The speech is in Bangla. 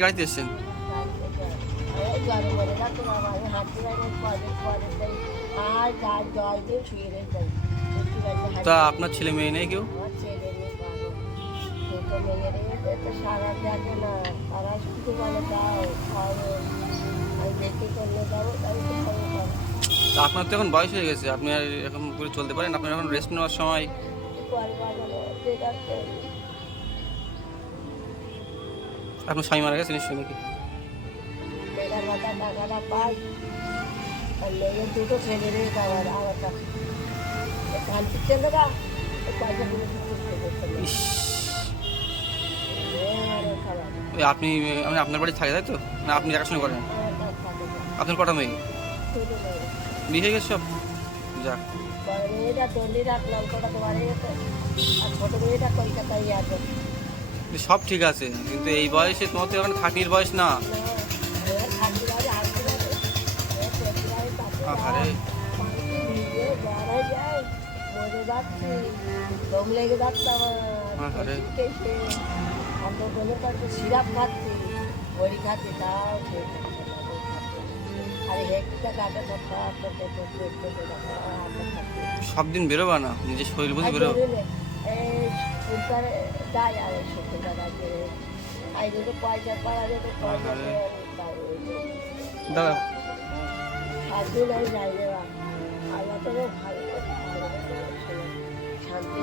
গাড়িতে এসছেন? তা আপনার ছেলে মেয়ে নেই কেউ? তা আপনার তো এখন বয়স হয়ে গেছে, আপনি আর এখন করে চলতে পারেন? আপনার এখন রেস্ট নেওয়ার সময়। আপনার স্বামী মারা গেছে নিশ্চয়ই নাকি? টাকাটা পাই আর মেয়ের দুটো ছেলে রে খাবার আলাদা কান্তির ছেলেরা পয়সা দিয়ে ইস, ওই আপনি মানে আপনার বাড়ি থাকে তাই তো, না আপনি দেখাশোনা করেন? আপনার কটা মেয়ে? বিয়ে হয়ে গেছে সব? যাক, বড় মেয়েটা দলি রাখলাম কটা তোমার গেছে আর ছোট মেয়েটা কলকাতায় আছে। সব ঠিক আছে, কিন্তু এই বয়সে তোমার তো এখন খাটনির বয়স না। আরে দম লেগে যাচ্ছে আরে আমার সিরাপ খাচ্ছি বড়ি খাচ্ছি তাও আরে হেঁটে কাটে সব দিন বেরোবা না, নিজের শরীর বুঝে বেরো। এই ফুলকারে যায় আর শুক্রবার আছে আই যদি পয়সা পাওয়া যেত পয়সা দাদা সাতদিন আমি যাই দেওয়া আল্লাহ তো ভালো শান্তি